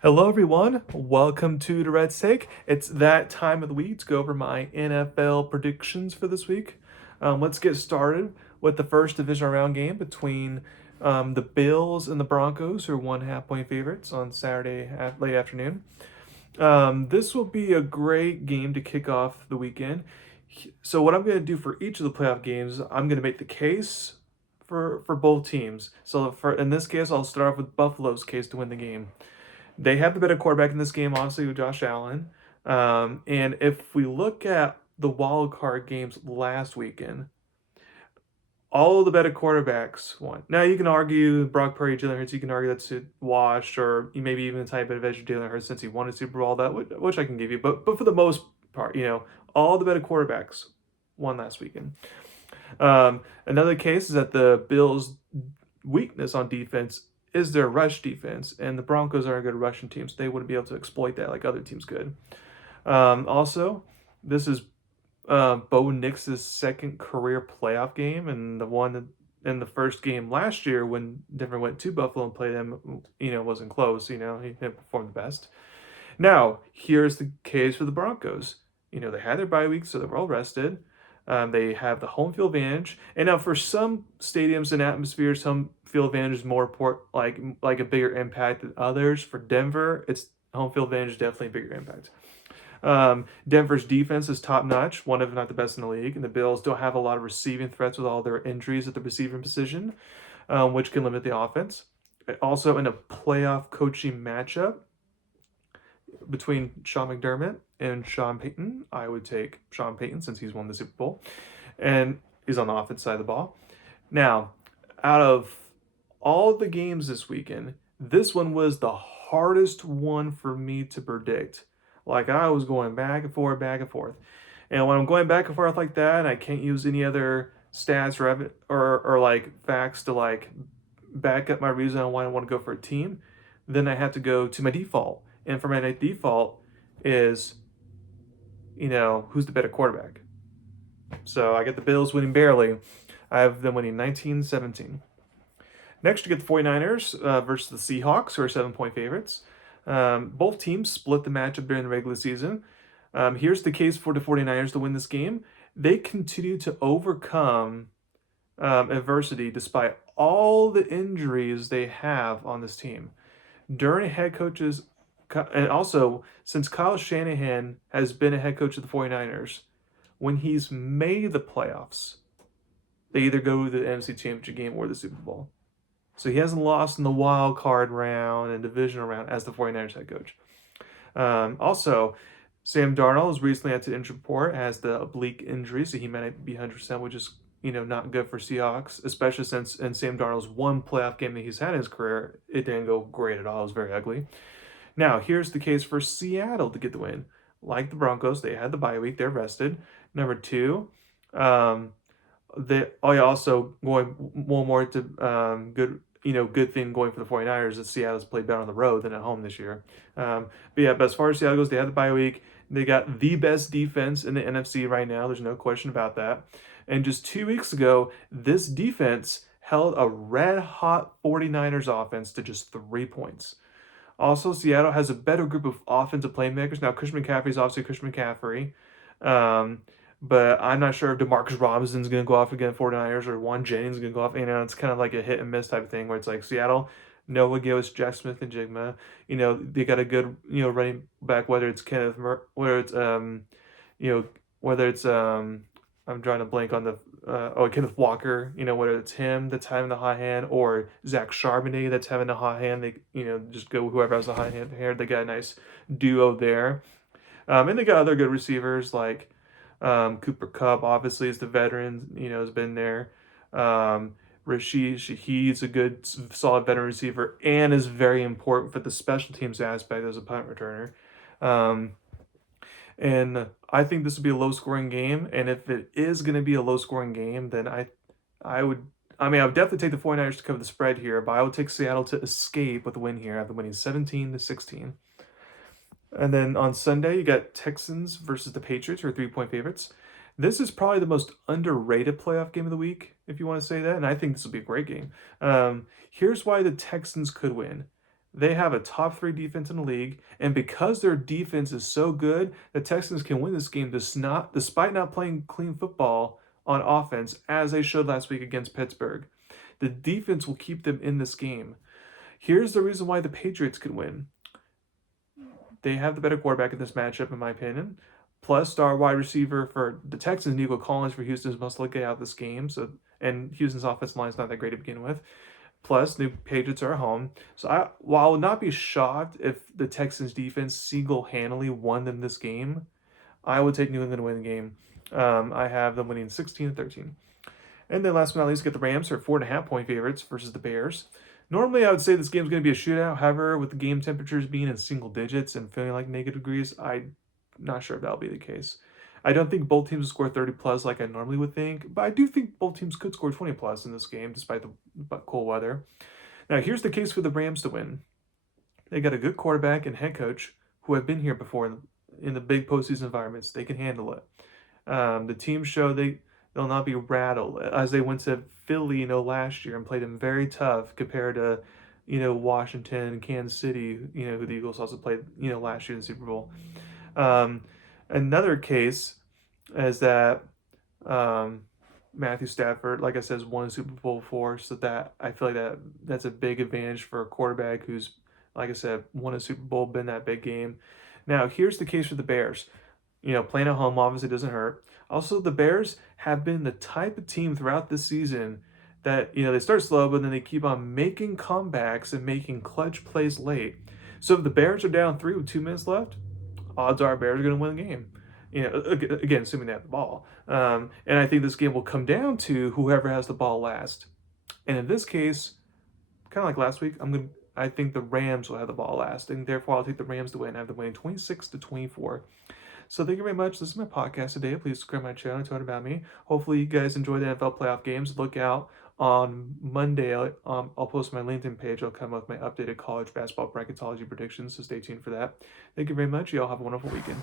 Hello, everyone. Welcome to Durrett's Take. It's that time of the week to go over my NFL predictions for this week. Let's get started with the first divisional round game between the Bills and the Broncos, who are 1.5 point favorites on Saturday late afternoon. This will be a great game to kick off the weekend. So, what I'm going to do for each of the playoff games, I'm going to make the case for both teams. So, in this case, I'll start off with Buffalo's case to win the game. They have the better quarterback in this game, obviously, with Josh Allen. And if we look at the wild card games last weekend, all of the better quarterbacks won. Now, you can argue Brock Purdy, Jalen Hurts, you can argue that's a wash, or maybe even a type of edge of Jalen Hurts since he won a Super Bowl, which I can give you. But for the most part, all the better quarterbacks won last weekend. Another case is that the Bills' weakness on defense is their rush defense, and the Broncos are a good rushing team, so they wouldn't be able to exploit that like other teams could. Also, this is Bo Nix's second career playoff game, and the one in the first game last year when Denver went to Buffalo and played them, wasn't close. He didn't perform the best. Now, here's the case for the Broncos. They had their bye week, so they were all rested. They have the home field advantage, and now for some stadiums and atmospheres, home field advantage is more important, like a bigger impact than others. For Denver, it's home field advantage is definitely a bigger impact. Denver's defense is top notch, one of, if not the best in the league, and the Bills don't have a lot of receiving threats with all their injuries at the receiving position, which can limit the offense. Also, in a playoff coaching matchup between Sean McDermott and Sean Payton, I would take Sean Payton since he's won the Super Bowl and he's on the offense side of the ball. Now, out of all the games this weekend, this one was the hardest one for me to predict. Like I was going back and forth, back and forth. And when I'm going back and forth like that, and I can't use any other stats or like facts to like back up my reason on why I want to go for a team, then I have to go to my default. And for my default is, who's the better quarterback? So I get the Bills winning barely. I have them winning 19-17. Next, you get the 49ers versus the Seahawks, who are 7 point favorites. Both teams split the matchup during the regular season. Here's the case for the 49ers to win this game. They continue to overcome adversity despite all the injuries they have on this team. During head coaches, and also since Kyle Shanahan has been a head coach of the 49ers, when he's made the playoffs, they either go to the NFC Championship game or the Super Bowl. So he hasn't lost in the wild card round and divisional round as the 49ers head coach. Also, Sam Darnold has recently had to injury report, has the oblique injury, so he might not be 100%, which is not good for Seahawks, especially since in Sam Darnold's one playoff game that he's had in his career, it didn't go great at all. It was very ugly. Now, here's the case for Seattle to get the win. Like the Broncos, they had the bye week, they're rested. Number two, also going one more to good thing going for the 49ers that Seattle's played better on the road than at home this year. But as far as Seattle goes, they had the bye week. They got the best defense in the NFC right now. There's no question about that. And just 2 weeks ago, this defense held a red hot 49ers offense to just 3 points. Also, Seattle has a better group of offensive playmakers. Now, Christian McCaffrey is obviously Christian McCaffrey. But I'm not sure if Demarcus Robinson's going to go off again 49ers or Juan Jennings is going to go off. It's kind of like a hit and miss type of thing where it's like Seattle, Noah Gillis, Jack Smith, and Jigma. They got a good, running back, whether it's I'm drawing a blank on Kenneth Walker, whether it's him that's having the hot hand or Zach Charbonnet that's having the hot hand. They, just go whoever has the hot hand here. They got a nice duo there. And they got other good receivers like Cooper Kupp, obviously, is the veteran, has been there. Rashid Shaheed's a good, solid veteran receiver and is very important for the special teams aspect as a punt returner. And I think this would be a low scoring game. And if it is going to be a low scoring game, then I would definitely take the 49ers to cover the spread here, but I would take Seattle to escape with a win here after winning 17-16. And then on Sunday, you got Texans versus the Patriots, who are 3 point favorites. This is probably the most underrated playoff game of the week, if you want to say that. And I think this will be a great game. Here's why the Texans could win. They have a top three defense in the league, and because their defense is so good, the Texans can win this game despite not playing clean football on offense as they showed last week against Pittsburgh. The defense will keep them in this game. Here's the reason why the Patriots could win. They have the better quarterback in this matchup, in my opinion. Plus, star wide receiver for the Texans, Nico Collins for Houston's must look out this game. So, and Houston's offensive line is not that great to begin with. Plus, the Patriots are at home. So, while I would not be shocked if the Texans defense single-handedly won them this game, I would take New England to win the game. I have them winning 16-13. And then last but not least, get the Rams, who are 4.5-point favorites versus the Bears. Normally, I would say this game's going to be a shootout. However, with the game temperatures being in single digits and feeling like negative degrees, I'm not sure if that'll be the case. I don't think both teams will score 30 plus like I normally would think, but I do think both teams could score 20 plus in this game despite the cold weather. Now, here's the case for the Rams to win. They got a good quarterback and head coach who have been here before in the big postseason environments. They can handle it. The team show they'll not be rattled as they went to Philly, last year and played them very tough compared to, Washington, Kansas City, who the Eagles also played, last year in the Super Bowl. Um, Another case is that Matthew Stafford, like I said, has won a Super Bowl before, so that I feel like that's a big advantage for a quarterback who's, like I said, won a Super Bowl, been that big game. Now, here's the case for the Bears. Playing at home obviously doesn't hurt. Also, the Bears have been the type of team throughout this season that, they start slow, but then they keep on making comebacks and making clutch plays late. So if the Bears are down 3 with 2 minutes left, odds are Bears are going to win the game. Again, assuming they have the ball. And I think this game will come down to whoever has the ball last. And in this case, kind of like last week, I think the Rams will have the ball last, and therefore I'll take the Rams to win. I have them winning 26-24. So thank you very much. This is my podcast today. Please subscribe to my channel and tell about me. Hopefully you guys enjoy the NFL playoff games. Look out on Monday. I'll post my LinkedIn page. I'll come up with my updated college basketball bracketology predictions, so stay tuned for that. Thank you very much. You all have a wonderful weekend.